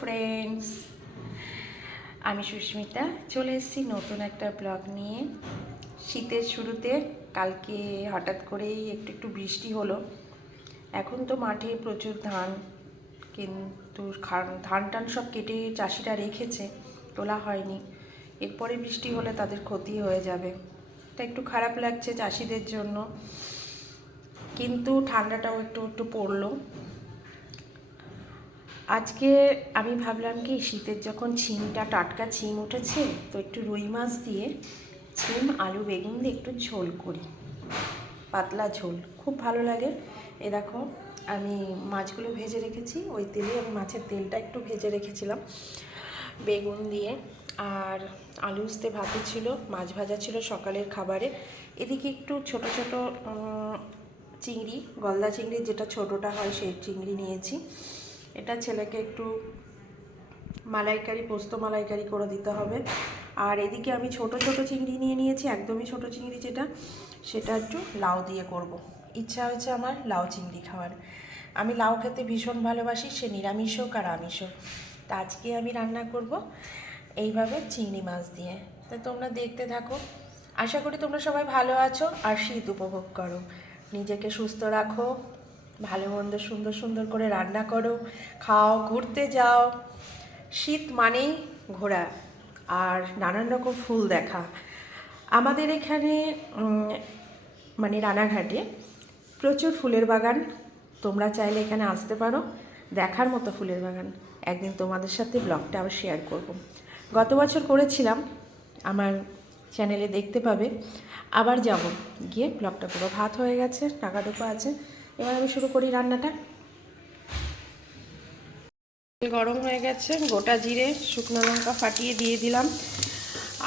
Friends আমি সুস্মিতা, চলে এসেছি নতুন একটা ব্লগ নিয়ে। শীতের শুরুতে কালকে হঠাৎ করেই একটু একটু বৃষ্টি হলো। এখন তো মাঠে প্রচুর ধান, কিন্তু ধান টান সব কেটে চাষিরা রেখেছে, তোলা হয়নি। এরপরে বৃষ্টি হলে তাদের ক্ষতি হয়ে যাবে। তা একটু খারাপ লাগছে চাষিদের জন্য। কিন্তু ঠান্ডাটাও একটু একটু পড়ল। আজকে আমি ভাবলাম কি, শীতের যখন ছিমটা, টাটকা ছিম উঠেছে, তো একটু রুই মাছ দিয়ে ছিম, আলু, বেগুন দিয়ে একটু ঝোল করি। পাতলা ঝোল, খুব ভালো লাগে। এ দেখো, আমি মাছগুলো ভেজে রেখেছি, ওই তেলে আমি মাছের তেলটা একটু ভেজে রেখেছিলাম। বেগুন দিয়ে, আর আলু উস্তে ভাতে ছিল, মাছ ভাজা ছিল সকালের খাবারে। এদিকে একটু ছোট ছোট চিংড়ি, গলদা চিংড়ি, যেটা ছোটটা হয় সেই চিংড়ি নিয়েছি। এটা ছেলেকে একটু মালাইকারি, পোস্ত মালাইকারি করে দিতে হবে। আর এদিকে আমি ছোট ছোট চিংড়ি নিয়ে নিয়েছি, একদমই ছোট চিংড়ি যেটা, সেটা একটু লাউ দিয়ে করব। ইচ্ছা হয়েছে আমার লাউ চিংড়ি খাওয়ার। আমি লাউ খেতে ভীষণ ভালোবাসি, সে নিরামিষ হোক আর আমিষ হোক। তা আজকে আমি রান্না করব এইভাবে চিংড়ি মাছ দিয়ে। তা তোমরা দেখতে থাকো। আশা করি তোমরা সবাই ভালো আছো আর শীত উপভোগ করো। নিজেকে সুস্থ রাখো। ভালো মন্দ সুন্দর সুন্দর করে রান্না করো, খাও, ঘুরতে যাও। শীত মানেই ঘোরা আর নানান রকম ফুল দেখা। আমাদের এখানে মানে রানাঘাটে প্রচুর ফুলের বাগান। তোমরা চাইলে এখানে আসতে পারো, দেখার মতো ফুলের বাগান। একদিন তোমাদের সাথে ব্লগটা আবার শেয়ার করব। গত বছর করেছিলাম, আমার চ্যানেলে দেখতে পাবে। আবার যাব। গিয়ে ব্লগটা পুরো ভাত হয়ে গেছে টাকা আছে। এবার আমি শুরু করি রান্নাটা। গরম হয়ে গেছে, গোটা জিরে, শুকনো লঙ্কা ফাটিয়ে দিয়ে দিলাম।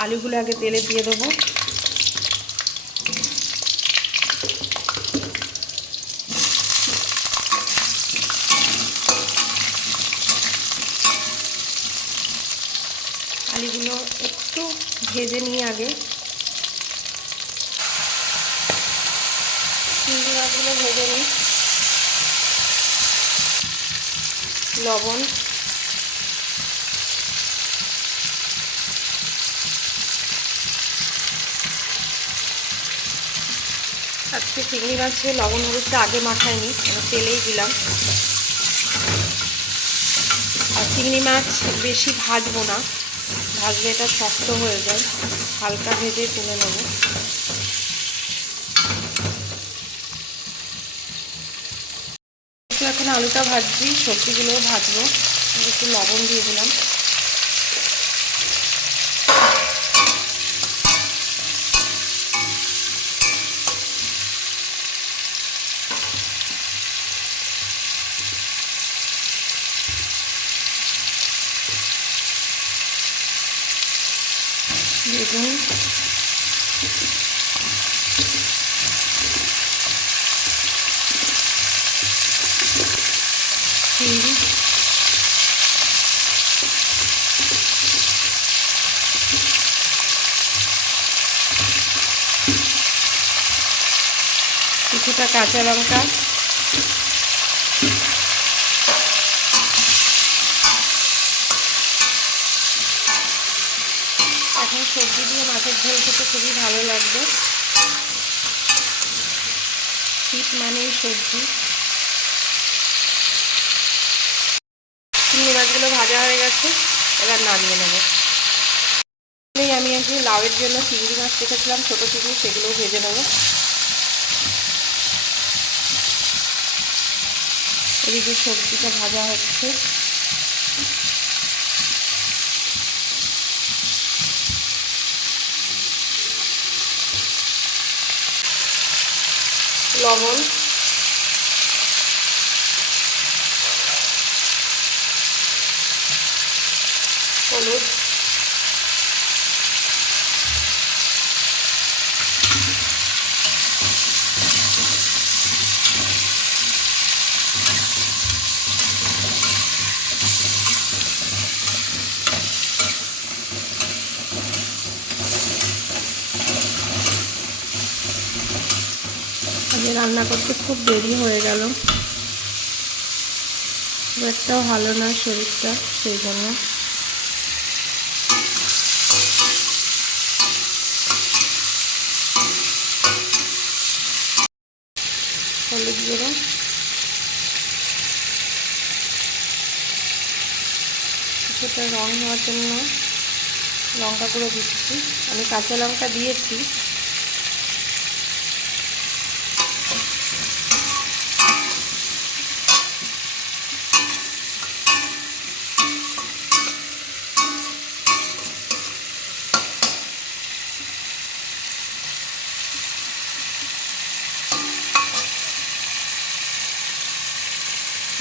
আলুগুলো আগে তেলে দিয়ে দেবো। আলুগুলো একটু ভেজে নিয়ে আগে চিংড়ি মাছগুলো ভেজে নিই লবণ। আজকে চিংড়ি মাছে লবণ হলুদটা আগে মাখাইনি আমি তেলেই দিলাম। আর চিংড়ি মাছ বেশি ভাজবো না, ভাজলে এটা শক্ত হয়ে যায়, হালকা ভেজে তুলে নেব একটু এখন আলুটা ভাজছি সবজিগুলোও ভাজবো। একটু লবণ দিয়ে দিলাম। বেগুন কিছুটা কাঁচা লঙ্কা। এখন সবজি দিয়ে মাছের ঝোল খেতে খুবই ভালো লাগবে। শীত মানেই সবজি চিংড়ি মাছগুলো ভাজা হয়ে গেছে, এবার নামিয়ে নেব। আমি আজকে লাউয়ের জন্য চিংড়ি মাছ রেখেছিলাম, ছোটো চিংড়ি, সেগুলোও ভেজে নেব। এদিকে সবজিটা ভাজা হচ্ছে। লবণ। হলুদ। রান্না করতে খুব দেরি হয়ে গেল। একটাও ভালো না শরীরটা সেই জন্য হলুদ গুঁড়ো কিছুটা রং হওয়ার জন্য লঙ্কা গুঁড়ো দিচ্ছি। আমি কাঁচা লঙ্কা দিয়েছি।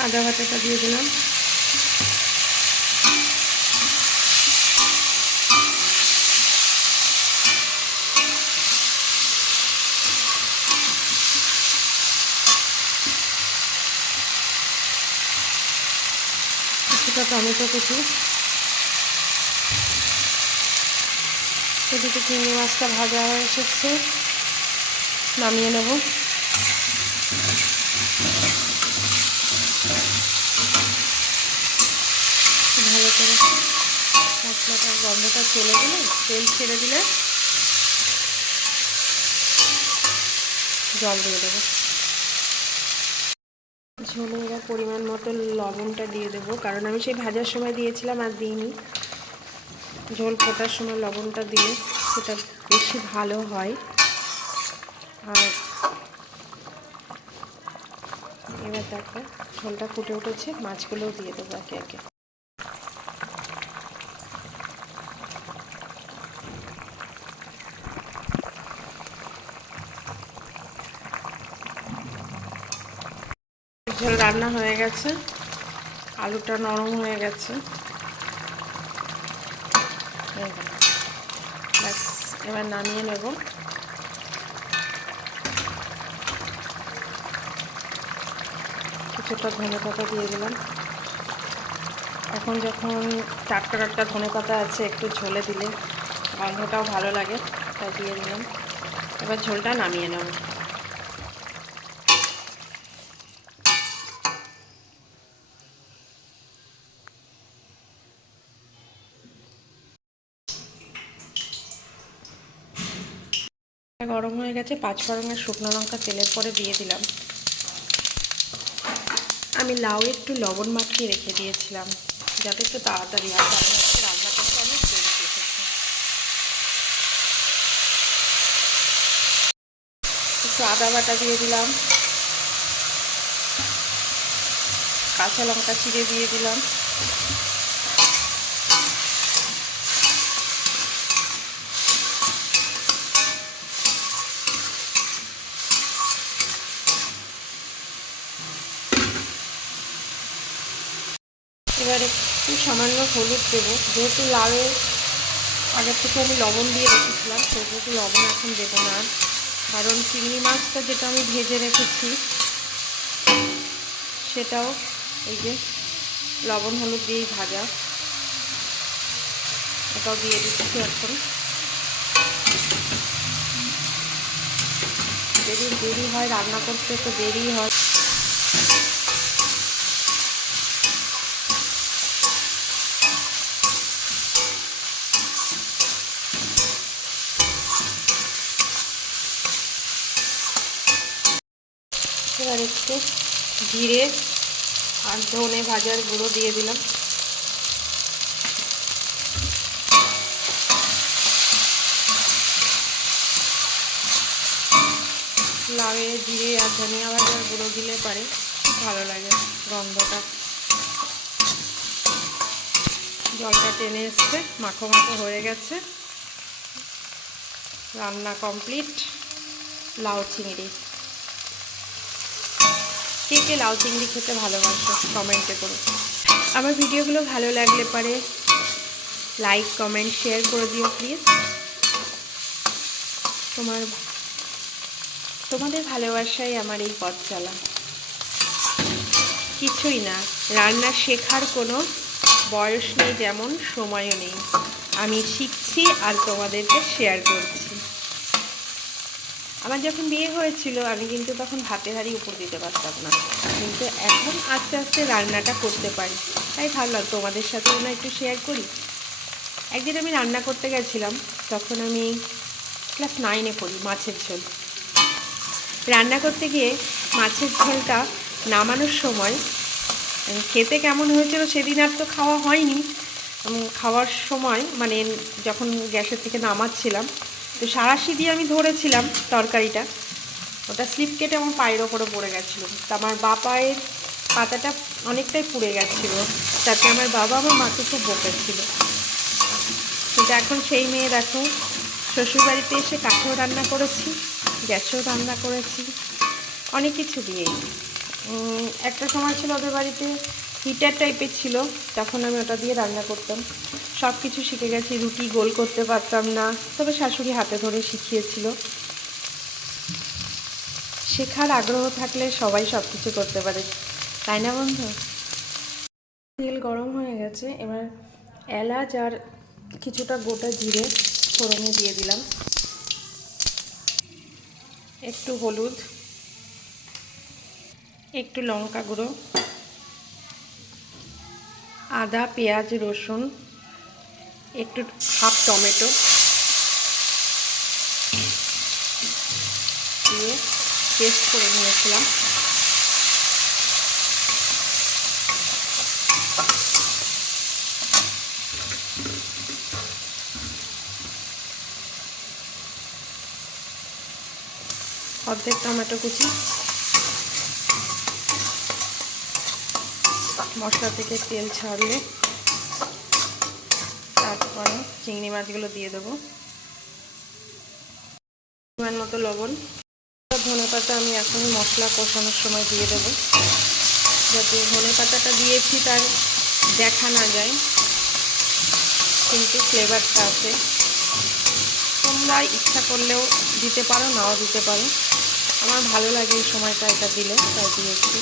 আদা বাটাটা দিয়ে দিলাম। টমেটো কুচি এদিকে চিংড়ি মাছটা ভাজা হয়ে এসেছে। নামিয়ে নেব। ভালো করে মশলাটার গন্ধটা চলে গেলে তেল ছেড়ে দিলে জল দিয়ে দেবো। ঝোলে এবার পরিমাণ মতো লবণটা দিয়ে দেবো। কারণ আমি সেই ভাজার সময় দিয়েছিলাম আর দিইনি। ঝোল ফোটার সময় লবণটা দিয়ে সেটা বেশি ভালো হয়। আর এবার দেখো ঝোলটা ফুটে উঠেছে, মাছগুলোও দিয়ে দেবো একে একে ঝোল রান্না হয়ে গেছে। আলুটা নরম হয়ে গেছে। ব্যাস, এবার নামিয়ে নেব। কিছুটা ধনে পাতা দিয়ে দিলাম। এখন যখন টাটকা টাটকা ধনে পাতা আছে, একটু ঝোলে দিলে গন্ধটাও ভালো লাগে, তাই দিয়ে দিলাম। এবার ঝোলটা নামিয়ে নেব। গরম হয়ে গেছে, পাঁচ ফোড়নের শুকনো লঙ্কা তেলের পরে দিয়ে দিলাম। আমি লাউ একটু লবণ মাখিয়ে রেখে দিয়েছিলাম, যাতে একটু তাড়াতাড়ি হয়, কারণ আজকে রান্না করতে আমি একটু আদা বাটা দিয়ে দিলাম, কাঁচা লঙ্কা চিড়ে দিয়ে দিলাম এবার একটু সামান্য হলুদ দেবো। যেহেতু লাউয়ে আগের থেকে আমি লবণ দিয়ে রেখেছিলাম, সেহেতু লবণ এখন দেবো না। কারণ চিংড়ি মাছটা যেটা আমি ভেজে রেখেছি, সেটাও এই যে লবণ হলুদ দিয়েই ভাজা। এটাও দিয়ে দিচ্ছি এখন। যদি দেরি হয়, রান্না করতে তো দেরি হয় এবার একটু জিরে আর ধনে ভাজার গুঁড়ো দিয়ে দিলাম। লাউয়ে জিরে আর ধনিয়া ভাজার গুঁড়ো দিলে পারে, খুব ভালো লাগে গন্ধটা। জলটা টেনে এসছে, মাখো মাখো হয়ে গেছে। রান্না কমপ্লিট, লাউ চিংড়ি। কে কে লাউ চিংড়ি খেতে ভালোবাসো, কমেন্টে করো। আমার ভিডিওগুলো ভালো লাগলে পারে লাইক, কমেন্ট, শেয়ার করে দিও, প্লিজ। তোমার, তোমাদের ভালোবাসাই আমার এই পথ চলা। কিছুই না, রান্না শেখার কোনো বয়স নেই যেমন, সময়ও নেই। আমি শিখছি আর তোমাদেরকে শেয়ার করছি। আমার যখন বিয়ে হয়েছিল, আমি কিন্তু তখন ভাতের হাড়ি উপর দিতে পারতাম না। কিন্তু এখন আস্তে আস্তে রান্নাটা করতে পারি। তাই ভাবলাম তোমাদের সাথে না একটু শেয়ার করি। একদিন আমি রান্না করতে গেছিলাম, তখন আমি ক্লাস নাইনে পড়ি, মাছের ঝোল। রান্না করতে গিয়ে মাছের ঝোলটা নামানোর সময় খেতে কেমন হয়েছিল সেদিন আর তো খাওয়া হয়নি। খাওয়ার সময় মানে যখন গ্যাসের থেকে নামাচ্ছিলাম তো সারাশি দিয়ে আমি ধরেছিলাম তরকারিটা। ওটা স্লিপ কেটে আমার পায়ের ওপরে পড়ে গেছিল। তা আমার বাপায়ের পাতাটা অনেকটাই পুড়ে গেছিল। তাতে আমার বাবা আমার মাকে খুব বকেছিল। কিন্তু এখন সেই মেয়ে দেখো, শ্বশুরবাড়িতে এসে কাঠেও রান্না করেছি, গ্যাসেও রান্না করেছি, অনেক কিছু দিয়েই একটা সময় ছিল ওদের বাড়িতে হিটার টাইপের ছিল, তখন আমি ওটা দিয়ে রান্না করতাম। সব কিছু শিখে গেছি, রুটি গোল করতে পারতাম না, তবে শাশুড়ি হাতে ধরে শিখিয়েছিল। শেখার আগ্রহ থাকলে সবাই সব কিছু করতে পারে, তাই না বন্ধু? তেল গরম হয়ে গেছে, এবার এলাচ আর কিছুটা গোটা জিরে ফোড়নে দিয়ে দিলাম। একটু হলুদ, একটু লঙ্কা গুঁড়ো, আদা, পেঁয়াজ, রসুন একটু হাফ টমেটো দিয়ে পেস্ট করে নিয়েছিলাম। অর্ধেক টমেটো কুচি। মশলা থেকে তেল ছাড়লে চিংড়ি মাছগুলো দিয়ে দেবো। পরিমাণ মতো লবণ। ধনে পাতা আমি এখনই মশলা কষানোর সময় দিয়ে দেবো। যাতে ধনে পাতাটা দিয়েছি তার দেখা না যায়, কিন্তু ফ্লেভারটা আছে। তোমরা ইচ্ছা করলেও দিতে পারো, নাও দিতে পারো। আমার ভালো লাগে এই সময়টা এটা দিলে, তাই দিয়েছি।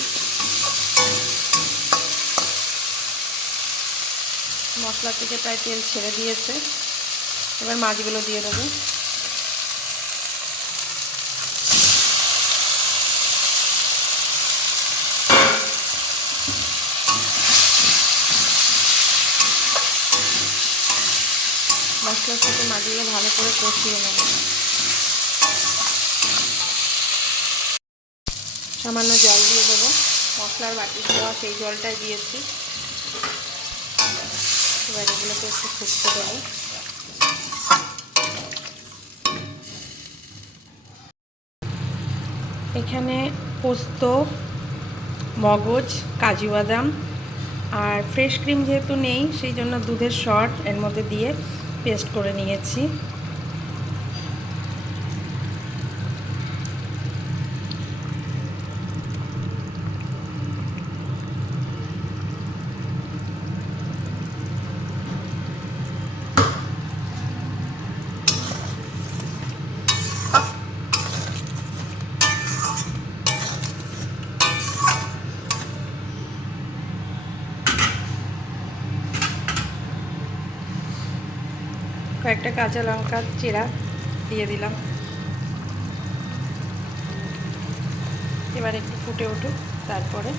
মশলা থেকে প্রায় তেল ছেড়ে দিয়েছে। এবার মাছগুলো দিয়ে দেবো। মশলার সাথে মাছগুলো ভালো করে কষিয়ে নেব। সামান্য জল দিয়ে দেবো। মশলার বাটি দেওয়া সেই জলটাই দিয়েছি। এবার এগুলোকে একটু ফুটতে দেবো। এখানে পোস্ত, মগজ, কাজু বাদাম আর ফ্রেশ ক্রিম যেহেতু নেই, সেই জন্য দুধের শর্ট এর মধ্যে দিয়ে পেস্ট করে নিয়েছি। কয়েকটা কাঁচা লঙ্কা চিরা দিয়ে দিলাম। এবার একটু ফুটে উঠুক, তারপরে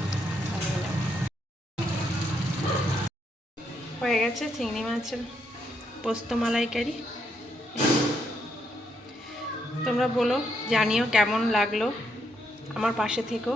হয়ে গেছে চিংড়ি মাছের পোস্ত মালাইকারি। তোমরা বলো, জানিও কেমন লাগল আমার পাশে থেকেও।